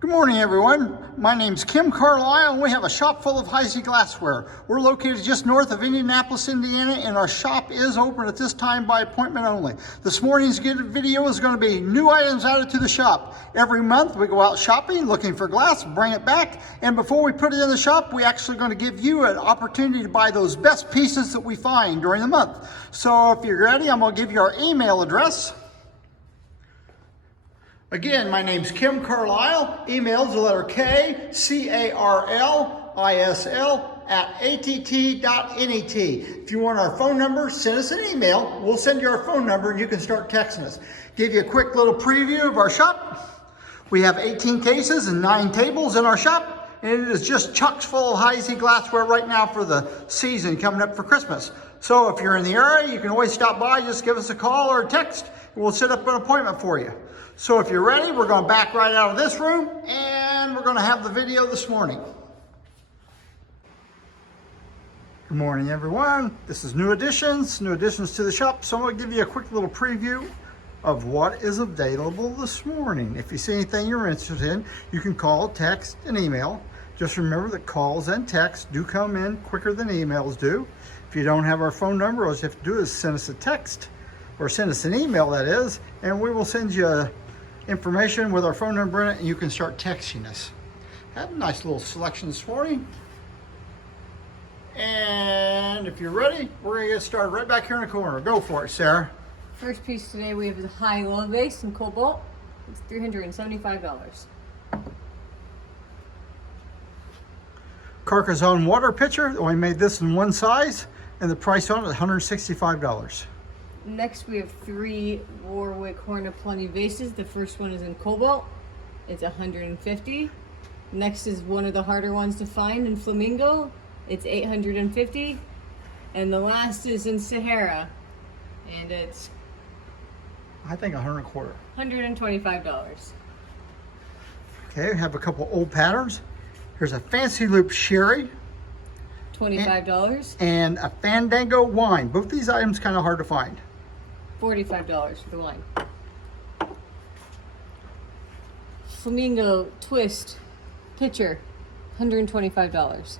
Good morning, everyone. My name's Kim Carlisle, and we have a shop full of Heisey glassware. We're located just north of Indianapolis, Indiana, and our shop is open at this time by appointment only. This morning's video is going to be new items added to the shop. Every month we go out shopping, looking for glass, bring it back, and before we put it in the shop, we're actually going to give you an opportunity to buy those best pieces that we find during the month. So if you're ready, I'm going to give you our email address. Again, my name's Kim Carlisle. Email's the letter K, C-A-R-L-I-S-L @att.net. If you want our phone number, send us an email. We'll send you our phone number and you can start texting us. Give you a quick little preview of our shop. We have 18 cases and 9 tables in our shop, and it is just chock full of Heisey glassware right now for the season coming up for Christmas. So if you're in the area, you can always stop by, just give us a call or a text, and we'll set up an appointment for you. So if you're ready, we're going to back right out of this room and we're going to have the video this morning. Good morning, everyone. This is New Additions to the shop. So I'm going to give you a quick little preview of what is available this morning. If you see anything you're interested in, you can call, text, and email. Just remember that calls and texts do come in quicker than emails do. If you don't have our phone number, all you have to do is send us a text or send us an email, that is, and we will send you information with our phone number in it, and you can start texting us. Have a nice little selection this morning. And if you're ready, we're gonna get started right back here in the corner. Go for it, Sarah. First piece today, we have the high-low vase in cobalt. It's $375. Carcassonne water pitcher. We made this in one size, and the price on it is $165. Next, we have 3 Warwick Horn of Plenty vases. The first one is in cobalt. It's $150. Next is one of the harder ones to find in flamingo. It's $850. And the last is in Sahara, and it's I think $125. $125. Okay, we have a couple old patterns. Here's a Fancy Loop Sherry. $25. And a Fandango wine. Both these items kind of hard to find. $45 for the wine. Flamingo twist pitcher, $125.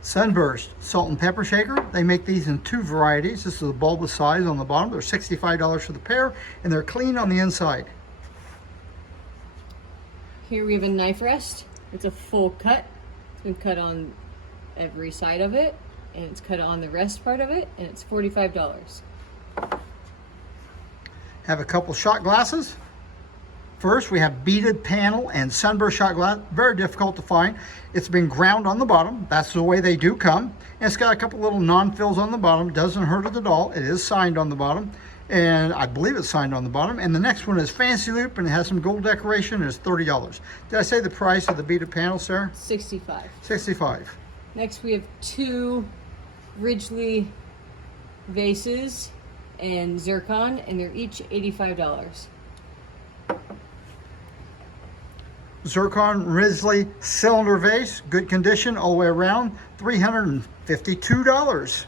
Sunburst salt and pepper shaker. They make these in 2 varieties. This is a bulbous size on the bottom. They're $65 for the pair, and they're clean on the inside. Here we have a knife rest. It's a full cut. It's been cut on every side of it, and it's cut on the rest part of it, and it's $45. Have a couple shot glasses. First, we have beaded panel and sunburst shot glass. Very difficult to find. It's been ground on the bottom. That's the way they do come. And it's got a couple little non-fills on the bottom. Doesn't hurt it at all. It is signed on the bottom, and I believe it's signed on the bottom. And the next one is Fancy Loop, and it has some gold decoration, and it's $30. Did I say the price of the beaded panel, Sarah? $65. $65. Next we have 2 Ridgely vases and zircon, and they're each $85. Zircon Ridgely cylinder vase, good condition all the way around, $352.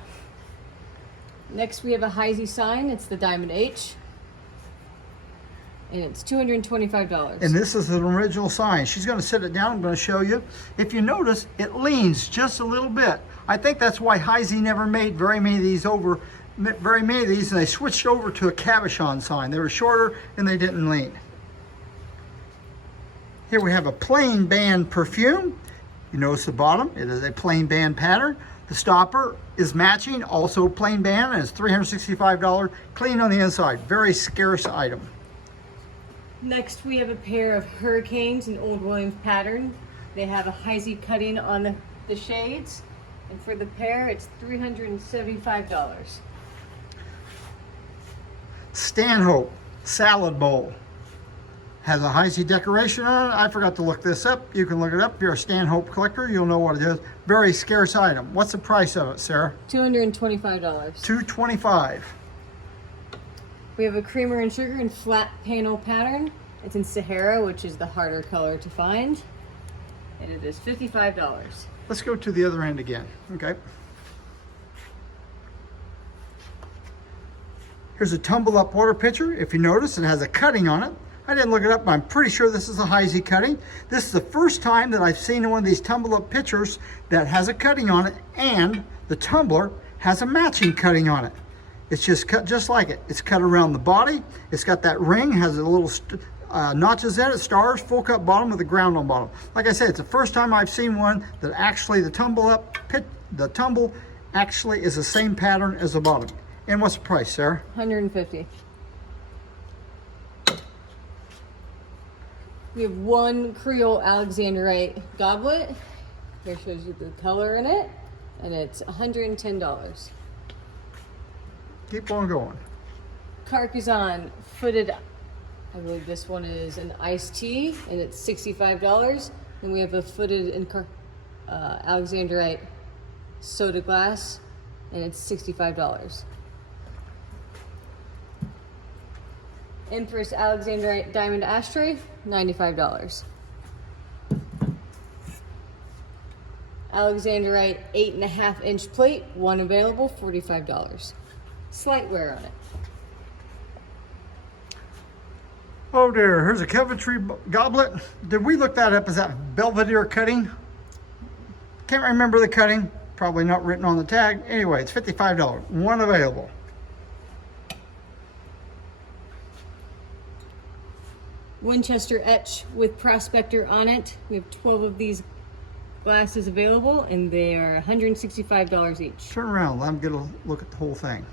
Next we have a Heisey sign. It's the Diamond H, and it's $225. And this is an original sign. She's going to set it down. I'm going to show you. If you notice, it leans just a little bit. I think that's why Heisey never made very many of these, and they switched over to a cabochon sign. They were shorter and they didn't lean. Here we have a plain band perfume. You notice the bottom, it is a plain band pattern. The stopper is matching, also plain band, and it's $365, clean on the inside. Very scarce item. Next we have a pair of Hurricanes in Old Williams pattern. They have a Heisey cutting on the shades, and for the pair it's $375. Stanhope salad bowl. Has a Heisey decoration on it. I forgot to look this up. You can look it up. If you're a Stanhope collector, you'll know what it is. Very scarce item. What's the price of it, Sarah? $225. $225. We have a creamer and sugar in flat panel pattern. It's in Sahara, which is the harder color to find. And it is $55. Let's go to the other end again. Okay. Here's a tumble up water pitcher. If you notice, it has a cutting on it. I didn't look it up, but I'm pretty sure this is a Heisey cutting. This is the first time that I've seen one of these tumble up pitchers that has a cutting on it, and the tumbler has a matching cutting on it. It's just cut just like it. It's cut around the body. It's got that ring, has a little notches in it, stars, full cut bottom with a ground on bottom. Like I said, it's the first time I've seen one that actually the tumble actually is the same pattern as the bottom. And what's the price, Sarah? $150. We have one Creole Alexandrite goblet. Here shows you the color in it, and it's $110. Keep on going. Carcassonne footed, I believe this one is an iced tea, and it's $65. Then we have a footed in Alexandrite soda glass, and it's $65. Empress Alexandrite diamond ashtray, $95. Alexandrite 8.5 inch plate, one available, $45. Slight wear on it. Oh dear, here's a Coventry goblet. Did we look that up? Is that Belvedere cutting? Can't remember the cutting. Probably not written on the tag. Anyway, it's $55. One available. Winchester etch with prospector on it. We have 12 of these glasses available, and they are $165 each. Turn around, let them get a look at the whole thing.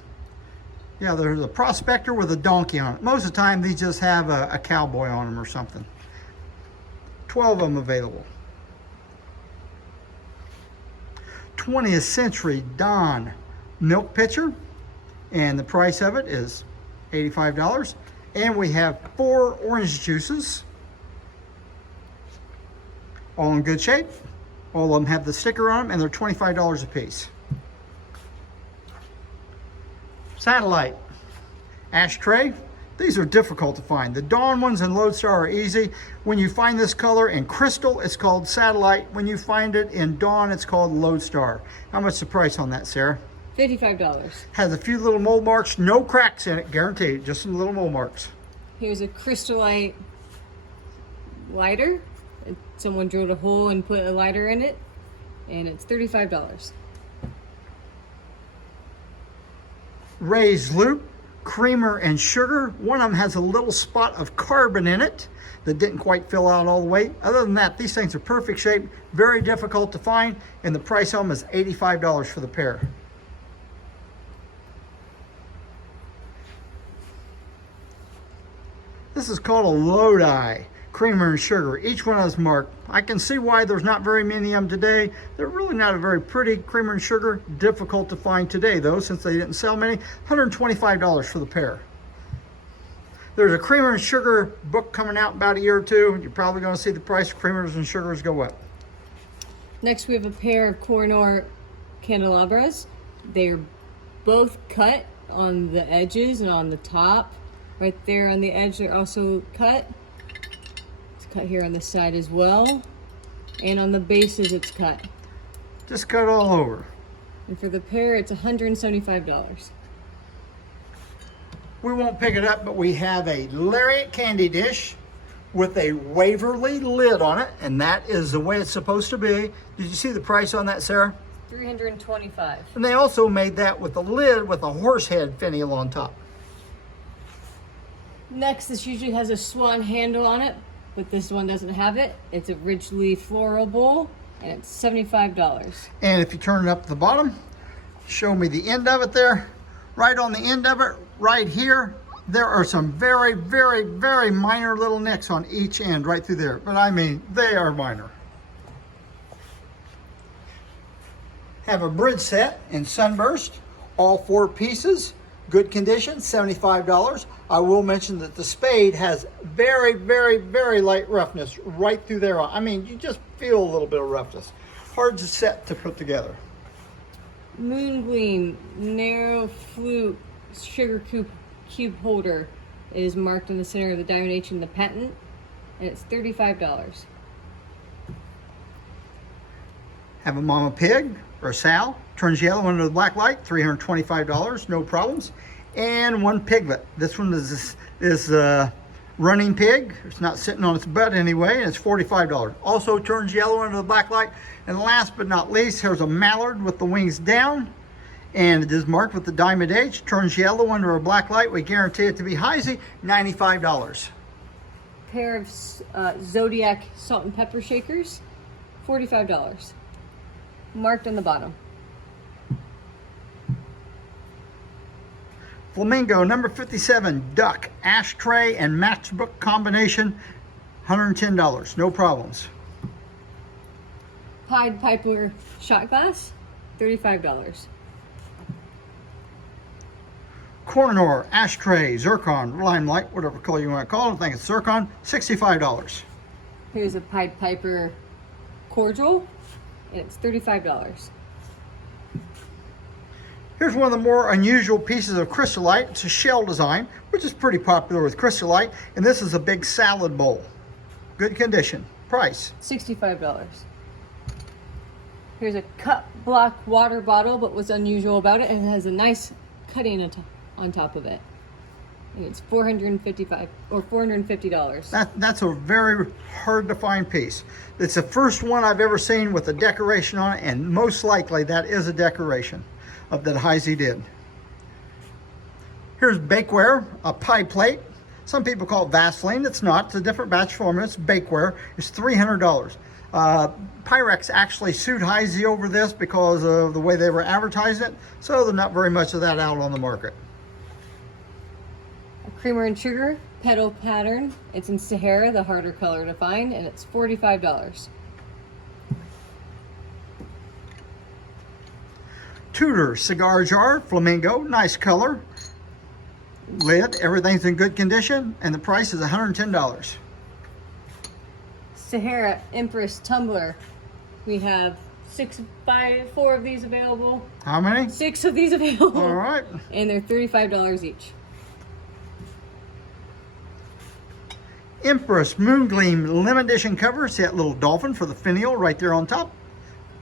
Yeah, there's a prospector with a donkey on it. Most of the time, these just have a cowboy on them or something. 12 of them available. 20th Century Dawn milk pitcher, and the price of it is $85. And we have 4 orange juices, all in good shape. All of them have the sticker on them, and they're $25 a piece. Satellite ashtray. These are difficult to find. The Dawn ones and Lodestar are easy. When you find this color in crystal, it's called Satellite. When you find it in Dawn, it's called Lodestar. How much is the price on that, Sarah? $55. Has a few little mold marks, no cracks in it, guaranteed. Just some little mold marks. Here's a crystallite lighter. Someone drilled a hole and put a lighter in it, and it's $35. Raised loop, creamer and sugar. One of them has a little spot of carbon in it that didn't quite fill out all the way. Other than that, these things are perfect shape, very difficult to find, and the price on them is $85 for the pair. This is called a Lodi, creamer and sugar. Each one is marked. I can see why there's not very many of them today. They're really not a very pretty creamer and sugar. Difficult to find today though, since they didn't sell many. $125 for the pair. There's a creamer and sugar book coming out in about a year or two. You're probably going to see the price of creamers and sugars go up. Next we have a pair of Koh-i-Noor candelabras. They're both cut on the edges and on the top. Right there on the edge, they're also cut. It's cut here on the side as well. And on the bases, it's cut. Just cut all over. And for the pair, it's $175. We won't pick it up, but we have a Lariat candy dish with a Waverly lid on it, and that is the way it's supposed to be. Did you see the price on that, Sarah? $325. And they also made that with a lid with a horse head finial on top. Next, this usually has a swan handle on it, but this one doesn't have it. It's a Ridgely floral bowl, and it's $75. And if you turn it up to the bottom, show me the end of it there. Right on the end of it, right here, there are some very, very, very minor little nicks on each end right through there. But I mean, they are minor. Have a bridge set in Sunburst, all 4 pieces. Good condition, $75. I will mention that the spade has very, very, very light roughness right through there. I mean, you just feel a little bit of roughness. Hard to set to put together. Moon Gleam narrow flute sugar cube holder is marked in the center of the diamond H in the patent, and it's $35. Have a Mama Pig or a Sal, turns yellow under the black light, $325, no problems. and one piglet. This one is running pig. It's not sitting on its butt anyway, and it's $45. Also turns yellow under the black light. And last but not least, here's a mallard with the wings down, and it is marked with the diamond H. Turns yellow under a black light. We guarantee it to be Heisey, $95. Pair of Zodiac salt and pepper shakers, $45. Marked on the bottom. Flamingo number 57 duck ashtray and matchbook combination, $110. No problems. Pied Piper shot glass, $35. Cornor ashtray zircon limelight, whatever color you want to call it. I think it's zircon, $65. Here's a Pied Piper cordial, and it's $35. Here's one of the more unusual pieces of crystallite. It's a shell design, which is pretty popular with crystallite, and this is a big salad bowl. Good condition. Price? $65. Here's a cut block water bottle, but what's unusual about it, it has a nice cutting on top of it. And it's $450. That's a very hard to find piece. It's the first one I've ever seen with a decoration on it, and most likely that is a decoration that Heisey did. Here's bakeware, a pie plate. Some people call it Vaseline. It's not. It's a different batch format. It's bakeware. It's $300. Pyrex actually sued Heisey over this because of the way they were advertising it, so there's not very much of that out on the market. A creamer and sugar petal pattern. It's in Sahara, the harder color to find, and it's $45. Tudor cigar jar, flamingo, nice color. Lid, everything's in good condition, and the price is $110. Sahara Empress tumbler. We have 4 of these available. How many? 6 of these available. All right. And they're $35 each. Empress Moongleam Limited Edition cover. See that little dolphin for the finial right there on top.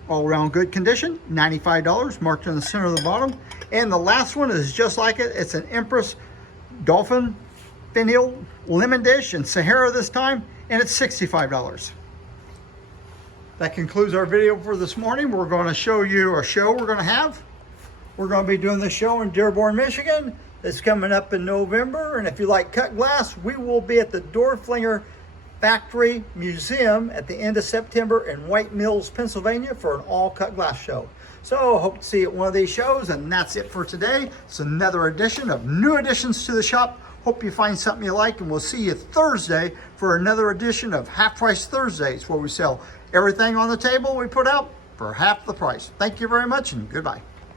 All around good condition, $95, marked in the center of the bottom. And the last one is just like it. It's an Empress Dolphin Finial Lemon Dish in Sahara this time, and it's $65. That concludes our video for this morning. We're going to show you a show we're going to have. We're going to be doing the show in Dearborn, Michigan. It's coming up in November, and if you like cut glass, we will be at the Dorflinger Factory Museum at the end of September in White Mills, Pennsylvania for an all cut glass show. So hope to see you at one of these shows, and that's it for today. It's another edition of New Additions to the Shop. Hope you find something you like, and we'll see you Thursday for another edition of Half Price Thursdays, where we sell everything on the table we put out for half the price. Thank you very much, and goodbye.